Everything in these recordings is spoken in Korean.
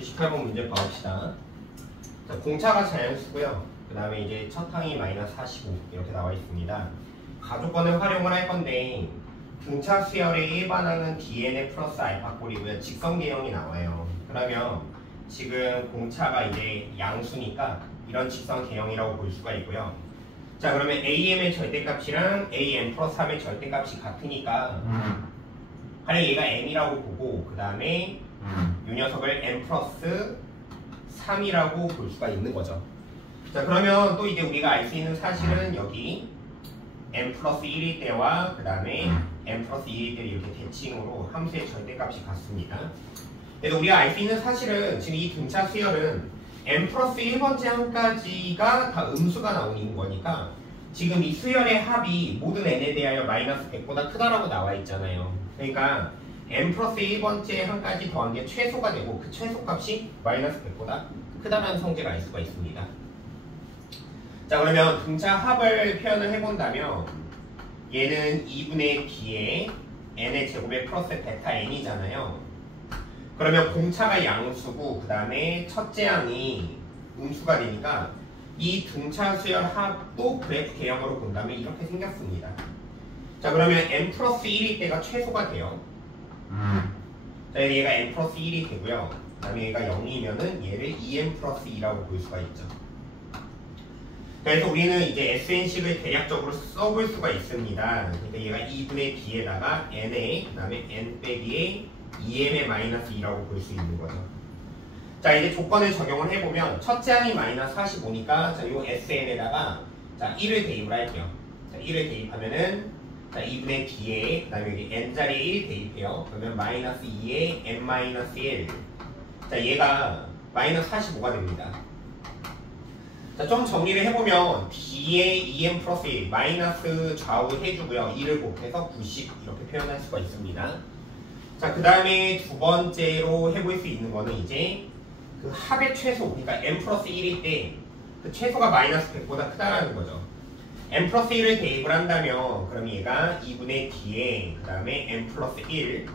98번 문제 봐봅시다. 자, 공차가 자연수고요. 그 다음에 이제 첫 항이 마이너스 45 이렇게 나와 있습니다. 가족권을 활용을 할 건데 등차 수열의 일반항은 dn의 플러스 알파꼴이고요. 직선계형이 나와요. 그러면 지금 공차가 이제 양수니까 이런 직선계형이라고 볼 수가 있고요. 자, 그러면 am의 절대값이랑 am 플러스 3의 절대값이 같으니까 그냥 얘가 m이라고 보고 그 다음에 이 녀석을 m 플러스 3이라고 볼 수가 있는 거죠. 자, 그러면 또 이제 우리가 알 수 있는 사실은 여기 m 플러스 1일 때와 그 다음에 m 플러스 2일 때 이렇게 대칭으로 함수의 절대값이 같습니다. 그래서 우리가 알 수 있는 사실은 지금 이 등차 수열은 m 플러스 1번째 항까지가 다 음수가 나오는 거니까 지금 이 수열의 합이 모든 n에 대하여 마이너스 100보다 크다라고 나와 있잖아요. 그러니까 m 플러스 1번째 항까지 더한 게 최소가 되고 그 최소값이 마이너스 100보다 크다라는 성질을 알 수가 있습니다. 자, 그러면 등차 합을 표현을 해본다면 얘는 2분의 b에 n의 제곱에 플러스 베타 n이잖아요. 그러면 공차가 양수고 그 다음에 첫째 항이 음수가 되니까 이 등차 수열 합도 그래프 개형으로 본다면 이렇게 생겼습니다. 자, 그러면 n 플러스 1일 때가 최소가 돼요. 자, 얘가 n 플러스 1이 되고요. 그 다음에 얘가 0이면은 얘를 2n 플러스 2라고 볼 수가 있죠. 그래서 우리는 이제 SN식을 대략적으로 써볼 수가 있습니다. 그러니까 얘가 2분의 b에다가 n에 그 다음에 n 빼기에 2m의 마이너스 2라고 볼 수 있는 거죠. 자, 이제 조건을 적용을 해보면 첫째 항이 마이너스 45니까 자, 요 SN에다가 자, 1을 대입을 할게요. 자, 1을 대입하면은 자, 2분의 b에 그 다음에 여기 n자리에 1 대입해요. 그러면 마이너스 2에 n 마이너스 1. 자, 얘가 마이너스 45가 됩니다. 자, 좀 정리를 해보면 b에 2n 플러스 1 마이너스 좌우 해주고요. 2를 곱해서 90 이렇게 표현할 수가 있습니다. 자, 그 다음에 두 번째로 해볼 수 있는 거는 이제 그 합의 최소, 그러니까 n 플러스 1일 때 그 최소가 마이너스 100보다 크다라는 거죠. n 플러스 1을 대입을 한다면 그럼 얘가 2분의 d에 그 다음에 n 플러스 1.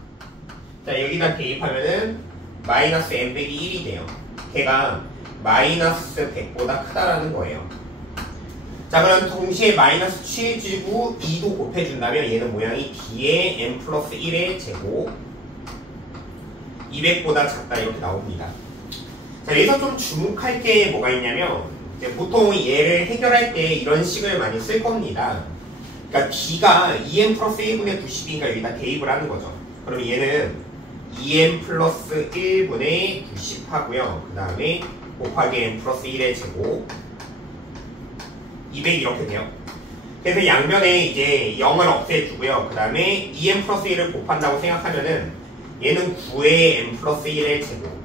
자, 여기다 대입하면은 마이너스 n 빼기 1이 돼요. 걔가 마이너스 100보다 크다라는 거예요. 자, 그럼 동시에 마이너스 취해주고 2도 곱해준다면 얘는 모양이 d에 n 플러스 1의 제곱 200보다 작다 이렇게 나옵니다. 자, 여기서 좀 주목할 게 뭐가 있냐면 이제 보통 얘를 해결할 때 이런 식을 많이 쓸 겁니다. 그러니까 b가 2n 플러스 1분의 90이니까 여기다 대입을 하는 거죠. 그럼 얘는 2n 플러스 1분의 90 하고요. 그 다음에 곱하기 n 플러스 1의 제곱 200 이렇게 돼요. 그래서 양면에 이제 0을 없애주고요. 그 다음에 2n 플러스 1을 곱한다고 생각하면은 얘는 9의 n 플러스 1의 제곱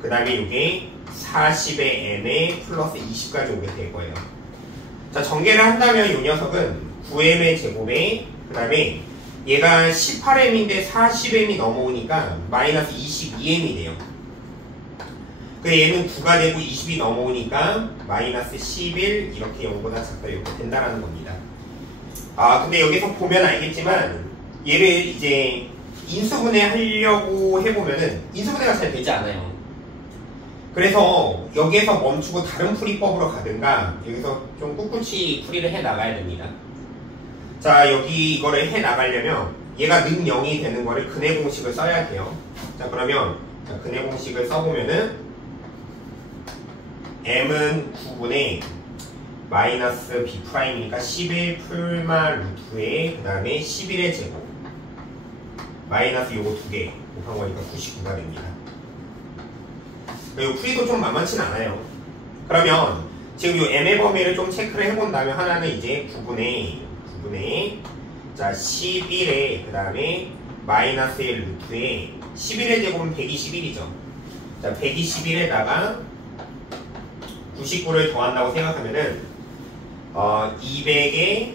그 다음에 이게 40의 n에 플러스 20까지 오게 될 거예요. 자, 전개를 한다면 이 녀석은 9m의 제곱에 그 다음에 얘가 18m인데 40m이 넘어오니까 마이너스 22m이 돼요. 그 얘는 9가 되고 20이 넘어오니까 마이너스 11 이렇게 0보다 작다 이렇게 된다라는 겁니다. 아, 근데 여기서 보면 알겠지만 얘를 이제 인수분해 하려고 해보면은 인수분해가 잘 되지 않아요. 그래서 여기에서 멈추고 다른 풀이법으로 가든가 여기서 좀 꿋꿋이 풀이를 해 나가야 됩니다. 자, 여기 이거를 해 나가려면 얘가 는 0이 되는 거를 근해 공식을 써야 돼요. 자, 그러면 자, 근해 공식을 써보면은 m은 9분의 마이너스 b'이니까 11 풀마 루트에 그 다음에 11의 제곱 마이너스 요거 두 개 곱한 거니까 99가 됩니다. 그리고 풀이도 좀 만만치는 않아요. 그러면 지금 이 m의 범위를 좀 체크를 해본다면 하나는 이제 9분의 자 11에 그 다음에 마이너스 1 루트에 11의 제곱은 121이죠. 자, 121에다가 99를 더한다고 생각하면은 200에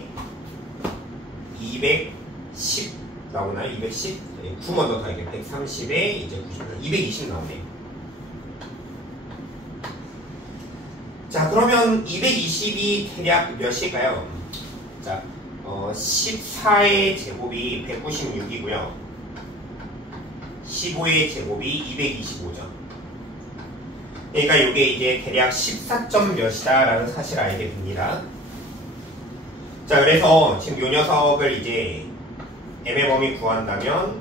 210 나오나요? 210? 9 먼저 더하게 130에 이제 90, 220 나오네요. 자, 그러면 220이 대략 몇일까요? 자, 14의 제곱이 196이고요. 15의 제곱이 225죠. 그러니까 이게 이제 대략 14점 몇이다 라는 사실을 알게 됩니다. 자, 그래서 지금 요 녀석을 이제 m의 범위 구한다면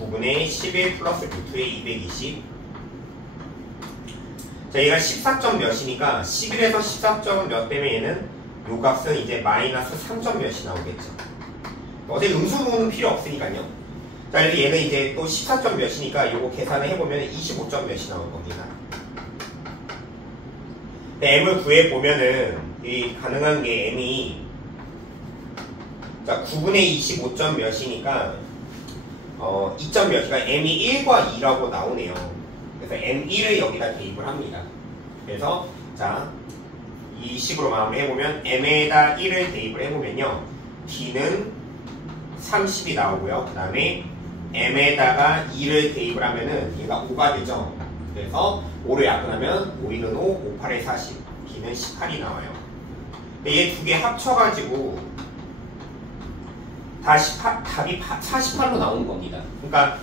9분의 11 플러스 루트의 220. 자, 얘가 14점 몇이니까 11에서 14점 몇 빼면 얘는 요 값은 이제 마이너스 3점 몇이 나오겠죠. 어차피 음수분은 필요 없으니까요. 자, 그래서 얘는 이제 또 14점 몇이니까 요거 계산을 해보면 25점 몇이 나올 겁니다. m을 구해보면은 이 가능한 게 m이 자 9분의 25점 몇이니까 2점 몇이니까 m이 1과 2라고 나오네요. 그래서 m1을 여기다 대입을 합니다. 그래서 자 이 식으로 마무리 해보면 m에다 1을 대입을 해보면요 d는 30이 나오고요. 그 다음에 m에다가 2를 대입을 하면은 얘가 5가 되죠. 그래서 5를 약분하면 5, 1은 5, 5, 8에 40, d는 18이 나와요. 얘 두 개 합쳐가지고 답이 48로 나오는 겁니다. 그러니까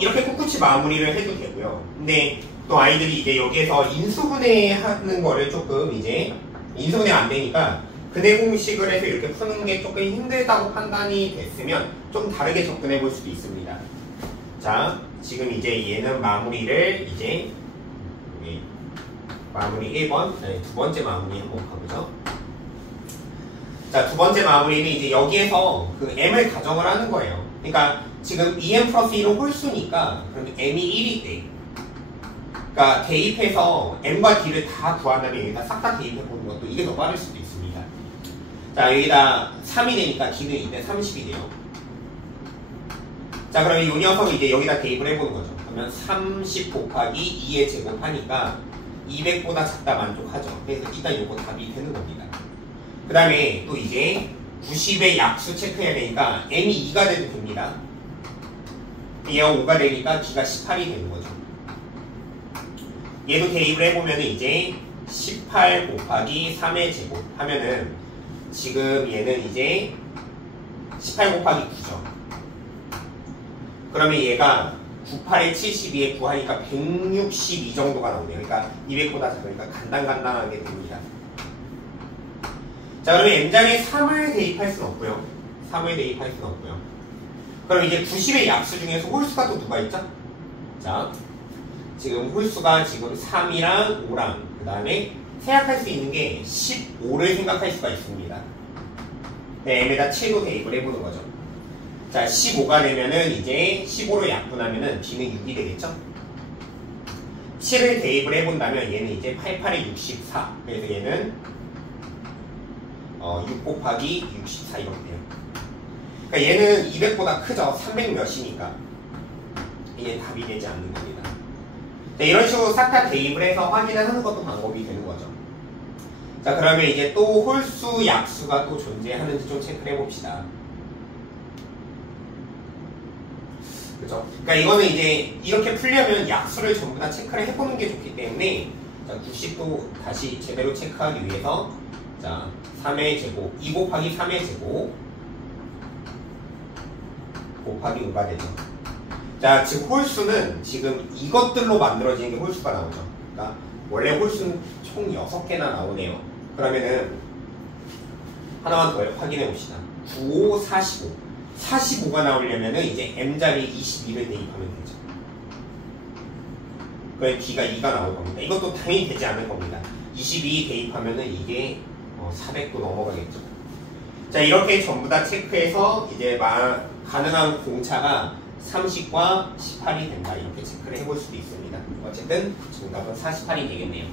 이렇게 꿋꿋이 마무리를 해도 되고요. 근데 또 아이들이 이제 여기에서 인수분해하는 거를 조금 이제 인수분해 안 되니까 근해 공식을 해서 이렇게 푸는 게 조금 힘들다고 판단이 됐으면 좀 다르게 접근해 볼 수도 있습니다. 자, 지금 이제 얘는 마무리를 이제 마무리 1번, 두 번째 마무리 한번 가보죠. 자, 두 번째 마무리는 이제 여기에서 그 m을 가정을 하는 거예요. 그러니까 지금 2m 플러스 1은 홀수니까 그럼 m이 1이 돼. 그러니까 대입해서 m과 d를 다 구한다면 여기다 싹 다 대입해 보는 것도 이게 더 빠를 수도 있습니다. 자, 여기다 3이 되니까 d는 이때 30이 돼요. 자, 그럼 이 녀석을 이제 여기다 대입을 해보는 거죠. 그러면 30 곱하기 2의 제곱하니까 200보다 작다 만족하죠. 그래서 일단 요거 답이 되는 겁니다. 그 다음에 또 이제 90의 약수 체크해야 되니까 m이 2가 돼도 됩니다. 얘가 5가 되니까 d가 18이 되는 거죠. 얘도 대입을 해보면 이제 18 곱하기 3의 제곱 하면은 지금 얘는 이제 18 곱하기 9죠. 그러면 얘가 98에 72에 9 하니까 162 정도가 나오네요. 그러니까 200보다 작으니까 간단하게 됩니다. 자, 그러면 m장에 3을 대입할 수는 없고요. 3을 대입할 수는 없고요. 그럼 이제 90의 약수 중에서 홀수가 또 누가 있죠? 자, 지금 홀수가 지금 3이랑 5랑 그 다음에 생각할 수 있는 게 15를 생각할 수가 있습니다. 네, m에다 7로 대입을 해보는 거죠. 자, 15가 되면은 이제 15로 약분하면은 d는 6이 되겠죠? 7을 대입을 해본다면 얘는 이제 88에 64. 그래서 얘는 6 곱하기 64 이렇게 돼요. 그러니까 얘는 200보다 크죠? 300 몇이니까. 이게 답이 되지 않는 겁니다. 자, 이런 식으로 싹 다 대입을 해서 확인을 하는 것도 방법이 되는 거죠. 자, 그러면 이제 또 홀수, 약수가 또 존재하는지 좀 체크를 해봅시다. 그죠? 그러니까 이거는 이제 이렇게 풀려면 약수를 전부 다 체크를 해보는 게 좋기 때문에 자, 90도 다시 제대로 체크하기 위해서 자, 3의 제곱, 2 곱하기 3의 제곱 곱하기 5가 되죠. 자, 지금 홀수는 지금 이것들로 만들어지는 게 홀수가 나오죠. 그러니까 원래 홀수는 총 6개나 나오네요. 그러면은 하나만 더 확인해 봅시다. 9, 5, 45. 45가 나오려면은 이제 m자리에 22를 대입하면 되죠. 그럼 d가 2가 나올 겁니다. 이것도 당연히 되지 않을 겁니다. 22 대입하면은 이게 400도 넘어가겠죠. 자, 이렇게 전부 다 체크해서 이제 가능한 공차가 30과 18이 된다. 이렇게 체크를 해볼 수도 있습니다. 어쨌든 정답은 48이 되겠네요.